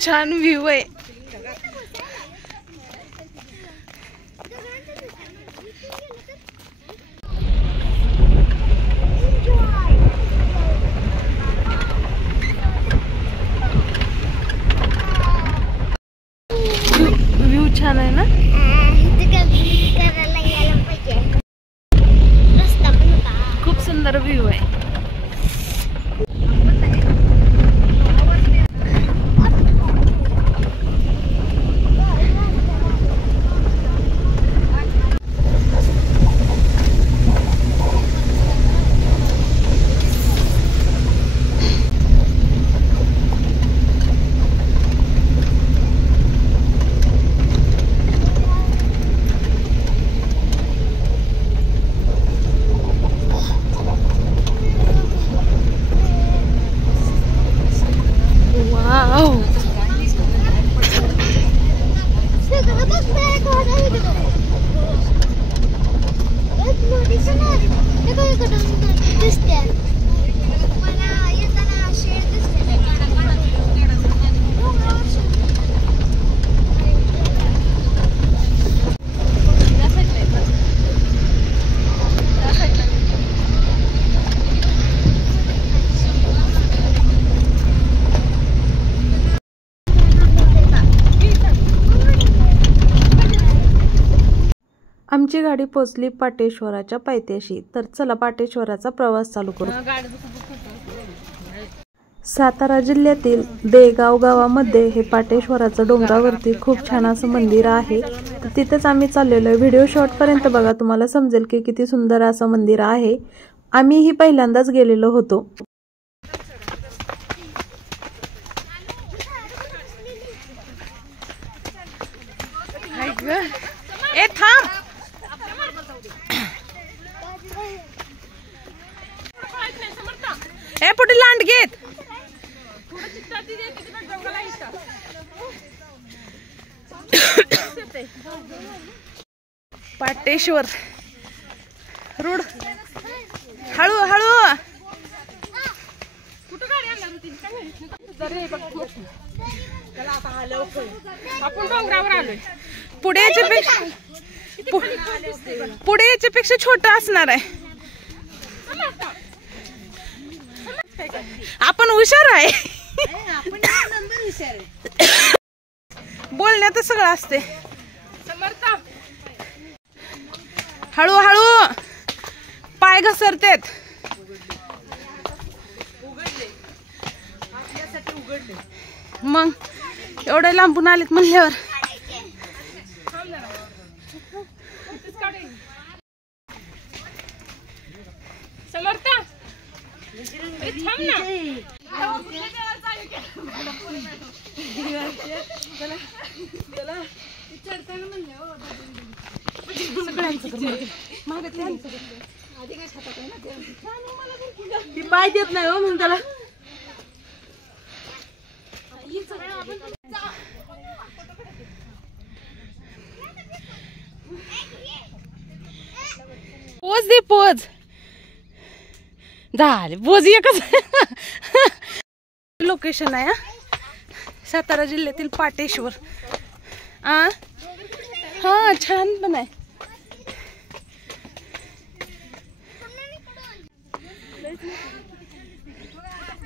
छान व्ह्यू आहे. व्ह्यू छान आहे ना. खूप सुंदर व्ह्यू आहे. आमची गाडी पोचली पाटेश्वराच्या पायथ्याशी. तर चला पाटेश्वराचा प्रवास चालू करू. सातारा जिल्ह्यातील देगाव गावामध्ये हे पाटेश्वराचं डोंगरावरती खूप छान असं मंदिर आहे. तर तिथेच आम्ही चाललेलो आहे. व्हिडिओ शेवटपर्यंत बघा, तुम्हाला समजेल की किती सुंदर असं मंदिर आहे. आम्हीही पहिल्यांदाच गेलेलो होतो. ए थांब. ए पुढे लांड घेत. पाटेश्वर रोड. हळू हळू. आपण डोंगरावर आलोय. पुढे याच्यापेक्षा छोटा असणार आहे. आपण हुशार आहे. बोलण्यात सगळं असते. हळू हळू. पाय घसरतेत. मग एवढे लांबून आलेत म्हणल्यावर. समर्था पाय देत नाही हो म्हणून त्याला. पोज दे पोज. झाले पोज एकच. लोकेशन आहे सातारा जिल्ह्यातील पाटेश्वर. हा छान पण आहे.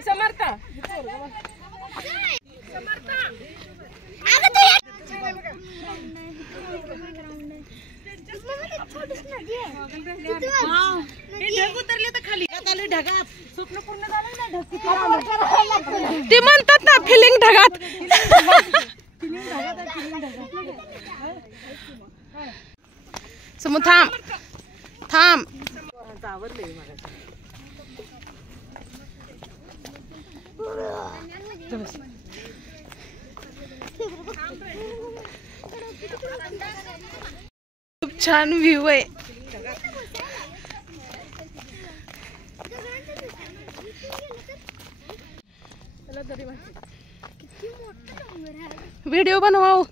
समर्था ते म्हणतात ना फिलिंग ढगात. समोर थांब थांब. खूप छान व्ह्यू आहे. व्हिडिओ बनवाव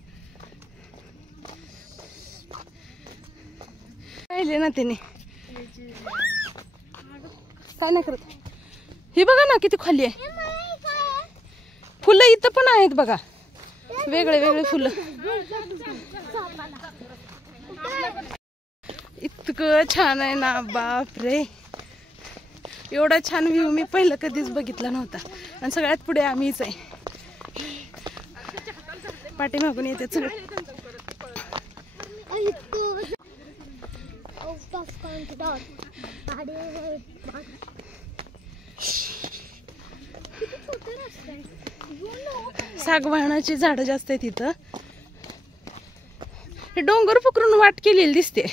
पाहिले ना त्याने. काय नाही करत. हे बघा ना किती खाली आहे. फुलं इथं पण आहेत बघा. वेगळे वेगळे फुलं. इतकं छान आहे ना, बापरे. एवढा छान व्ह्यू मी पहिलं कधीच बघितला नव्हता. आणि सगळ्यात पुढे आम्हीच आहे. पाठीमागून येते सगळे. सागवानाची झाडं जास्त आहेत इथं. हे डोंगर पकडून वाट केलेली दिसते.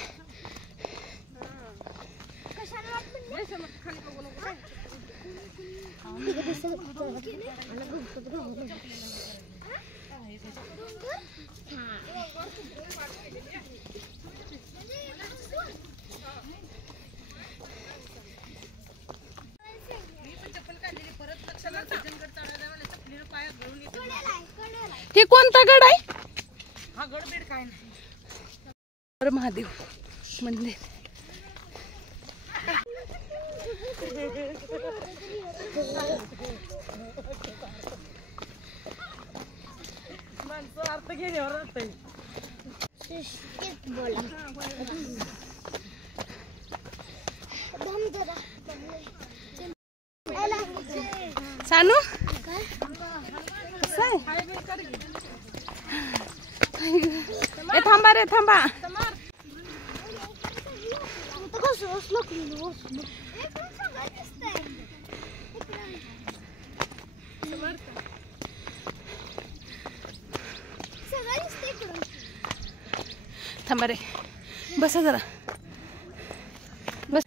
हे कोणता गड आहे? हा गडबीड काय नाही. महादेव मंदिर. माणसं अर्थ घेण्यावर राहतंय. सानू ए थांबा रे थांबा. थांबा रे, बसा जरा बस.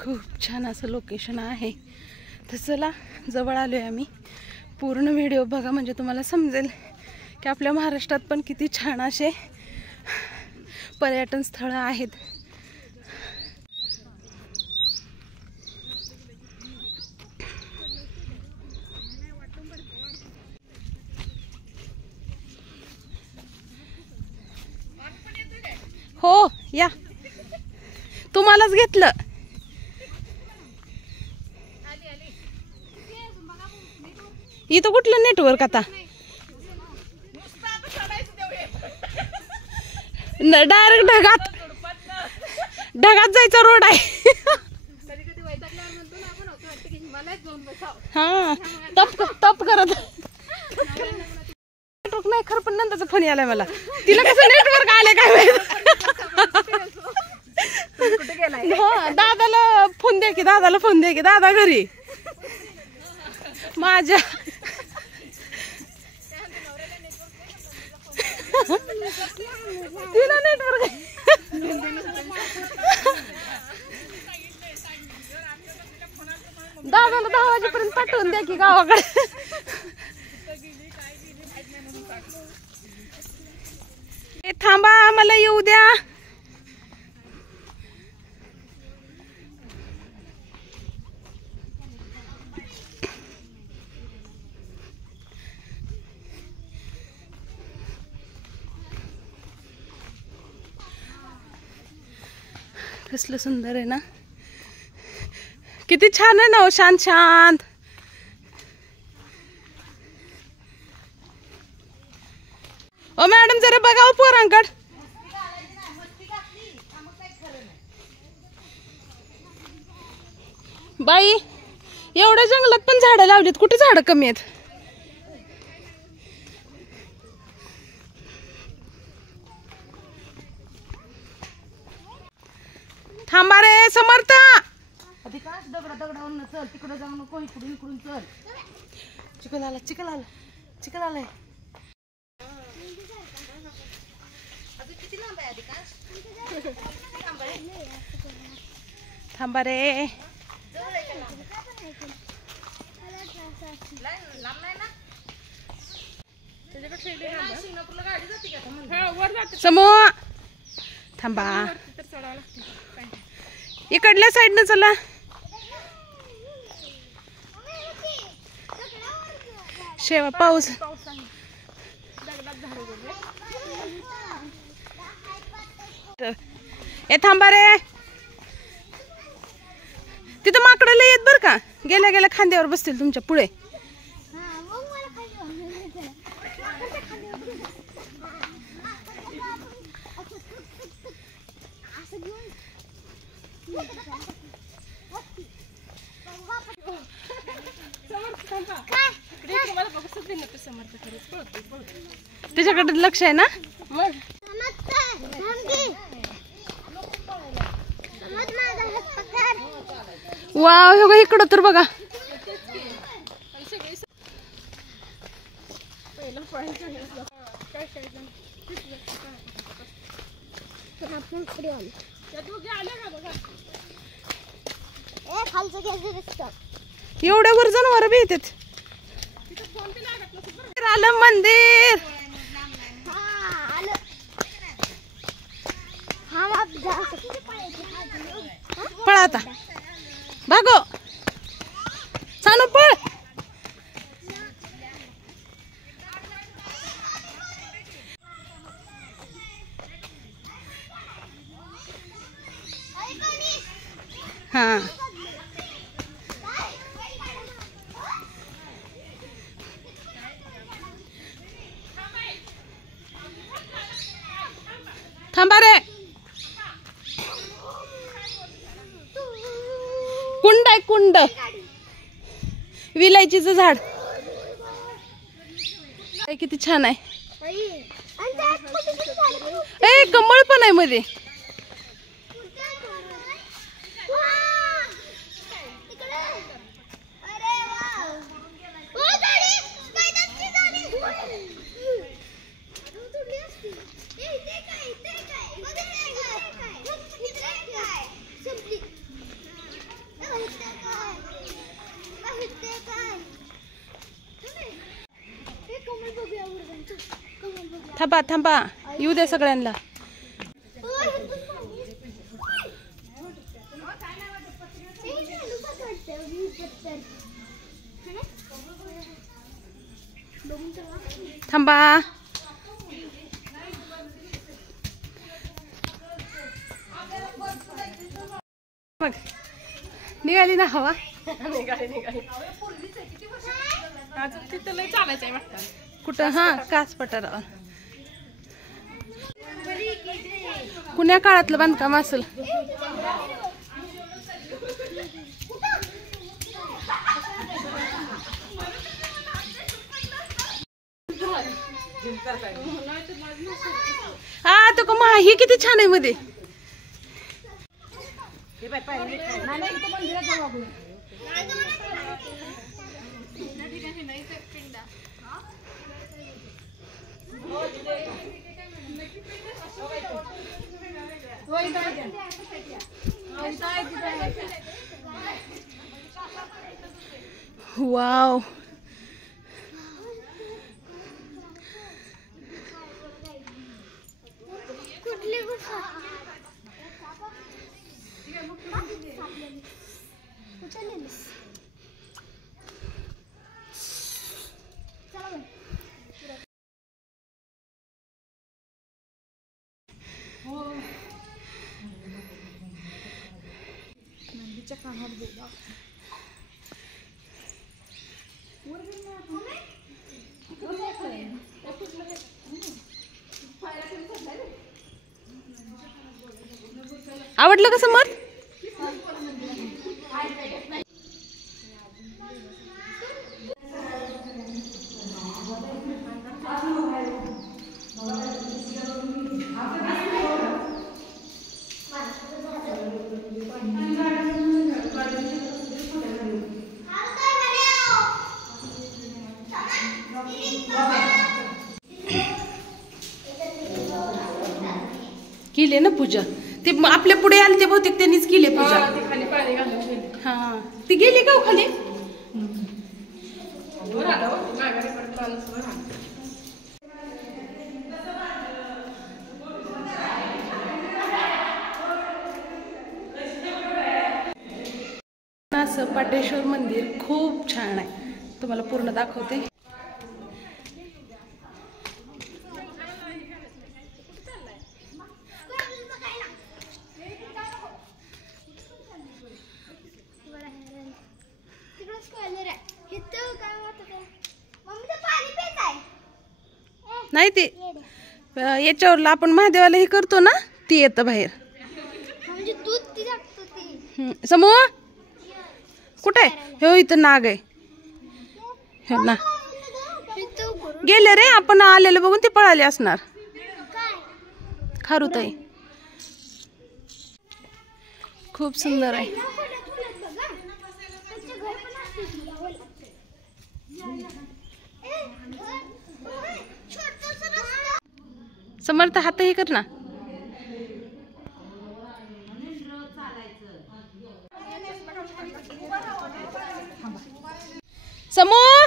खूप छान असं लोकेशन आहे. तर चला जवळ आलोय आम्ही. पूर्ण व्हिडिओ बघा म्हणजे तुम्हाला समजेल की आपल्या महाराष्ट्रात पण किती छान असे पर्यटन स्थळ आहेत. हो या, तुम्हालाच घेतलं. इथं कुठलं नेटवर्क आता? डायरेक्ट ढगात जायचा रोड आहे. हा टप करत नेटवर्क नाही खरं. पण नंतरचा फोन आलाय मला. तिला कसं नेटवर्क आले काय माहिती. दादाला फोन द्या की, दादाला फोन द्या की, दादा घरी माझ्या. तिला नेटवर्क दादाला 10 वाजेपर्यंत पाठवून द्या की गावाकडे. थांबा मला येऊ द्या. कसलं सुंदर आहे ना, किती छान आहे ना. शांत शांत. ओ मॅडम जरा बघा पोरांकड. बाई एवढ्या जंगलात पण झाडं लावलीत, कुठे झाडं कमी आहेत? थांबा रे समर्थ. दगडावरून चल, तिकडे जाऊ नको, इकडून इकडून चल. चिखल आला, चिखल आला, चिखल आलाय. थांबा रे. समूह थांबा, इकडल्या साईडनं चला. शेवा पाऊस. ए थांबा रे, तिथं माकडं लय येत बर का. गेल्या गेल्या खांद्यावर बसतील तुमच्या पुढे. त्याच्याकडे लक्ष आहे ना. वाव, हे बघा इकडं तर बघा. एवढ्या वर जनावर बी येतात. आलं मंदिर. पळ आता, भागो सानू पळ. हा थांबा रे. कुंड आहे कुंड, विलायचीचं झाड. किती छान आहे. ए कमळ पण आहे मध्ये. थांबा थांबा, येऊ द्या सगळ्यांना. थांबा. बघ निघाली ना हवा. तिथं लय चालायचंय वाटतं. कुठं? हा कास पठारावर. कुण्या काळातलं बांधकाम असेल. हा तो का ही किती छान आहे मध्ये. वाव, आवडलं का समर? केले ना पूजा. ते आपल्या पुढे आले ते बहुतेक त्यांनीच केली पूजा. हा ती गेली का खाली. असं पाटेश्वर मंदिर खूप छान आहे. तुम्हाला पूर्ण दाखवते. नाही ते याच्यावर आपण महादेवाला हे करतो ना, ती येतं बाहेर. समूह कुठे आहे? हो इथं नाग आहे. हो ना, गेले रे आपण आलेलं बघून ते पळाले असणार. खारुताई खूप सुंदर आहे. समर्थ हात हे कर ना. समूह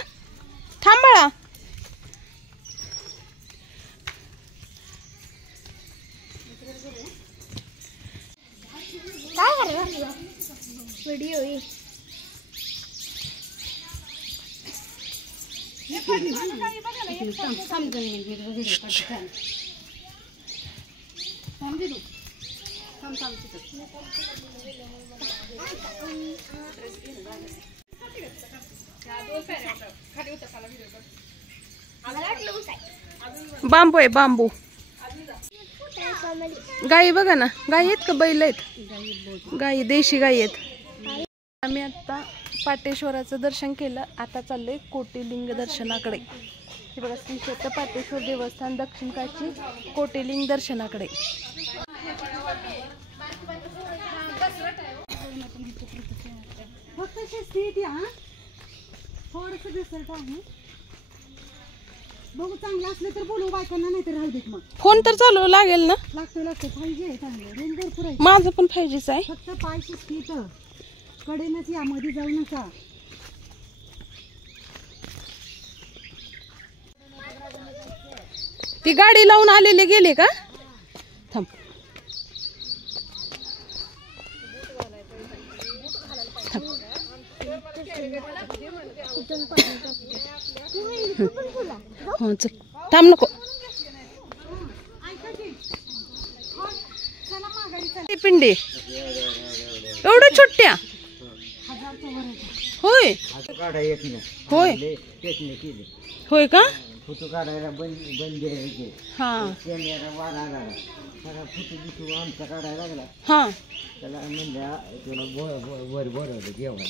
थांब बाळा. व्हिडिओ बांबू आहे बांबू. गाई बघा ना, गाई आहेत का बैल आहेत? गाई, देशी गाई आहेत. आम्ही आता पाटेश्वराचं दर्शन केलं. आता चाललोय कोटिलिंग दर्शनाकडे. हे बघा, श्री क्षेत्र पाटेश्वर देवस्थान दक्षिण काशी कोटिलिंग दर्शनाकडे. बघू चांगलं असलं तर बोलू, बायकांना नाही तर राहू देत. मग फोन तर चालू लागेल ना? लागतं 5G आहे चांगलं, रेंज भरपूर आहे. माझं पण 5Gच आहे. फक्त पायशी स्पीड कडेनच या, मध्ये जाऊ नका. ती गाडी लावून आलेले गेले का? थांब. हो चल, थांब नको. पिंडे एवढं छोट्या? होय होय होय का? फोटो काढायला बंदी आहे. हा कॅमेरा वाढा लागला, सगळा फोटो दिसू आमचा काढायला लागला. हा त्याला म्हणल्या तुला वर बोलवलं जेवण.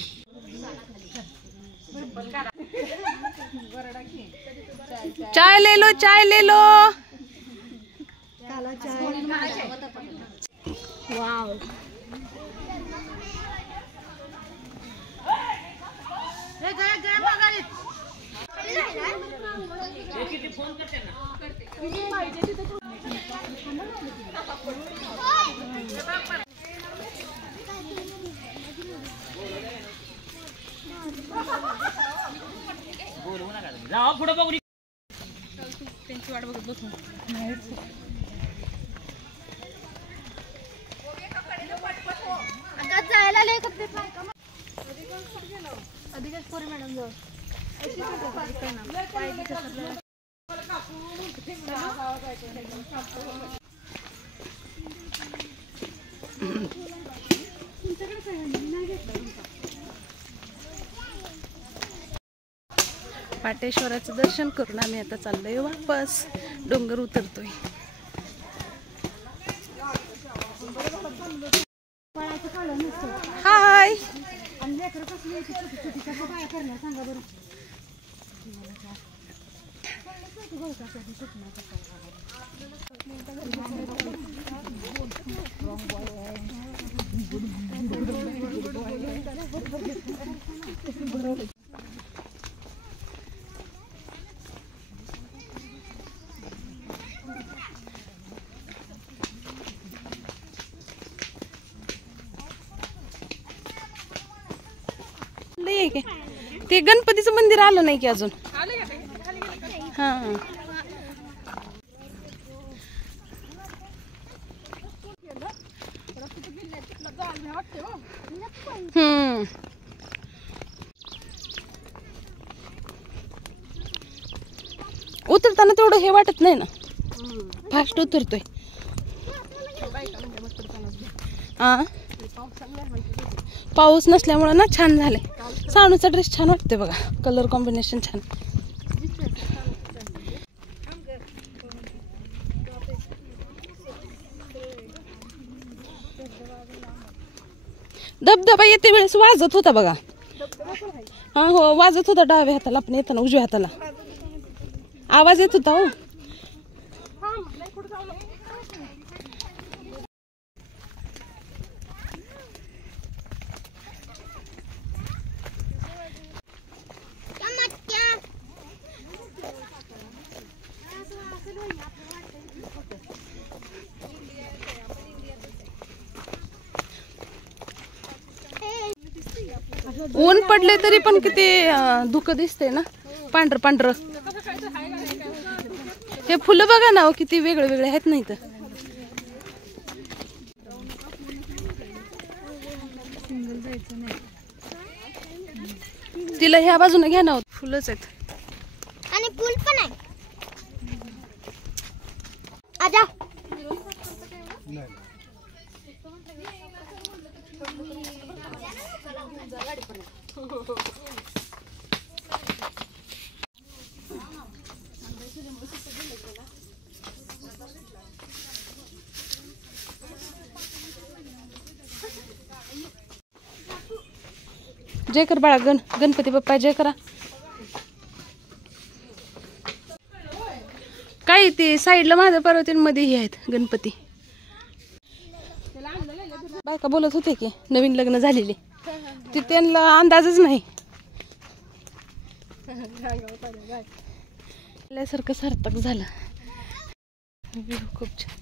चाय ले लो, चाय ले लो. वाव. पुढे बघू त्यांची वाट बघत बसू. जायला लय कपडे अधिकच पोरी मॅडम जवळ. पाटेश्वराचं दर्शन करून आम्ही आता चाललोय वापस. डोंगर उतरतोय. हाय. ते गणपतीचं मंदिर आलं नाही की अजून. हा उतरताना तेवढं हे वाटत नाही ना, फास्ट उतरतोय. हा पाऊस नसल्यामुळं ना छान झालंय. सानूचा ड्रेस छान वाटतोय बघा, कलर कॉम्बिनेशन छान. धबधबा येते वेळेस वाजत होता बघा. हा हो वाजत होता डाव्या हाताला, आपण येताना उजव्या हाताला आवाज येत होता. हो ऊन पडले तरी पण किती धुकं दिसते ना, पांढर पांढर. हे फुलं बघा ना किती वेगळे वेगळे आहेत. नाही तर तिला ह्या बाजूने घ्या ना, फुलंच आहेत. आणि पूल पण आहे. आजा जय कर बाळा. गणपती बाप्पा जय करा. काय ते साईडला माझ्या पर्वतींमध्ये हे आहेत गणपती. बायका बोलत होते की नवीन लग्न झालेले, ते त्यांना अंदाजच नाही. सारखं सार्थक झालं. खूप छान.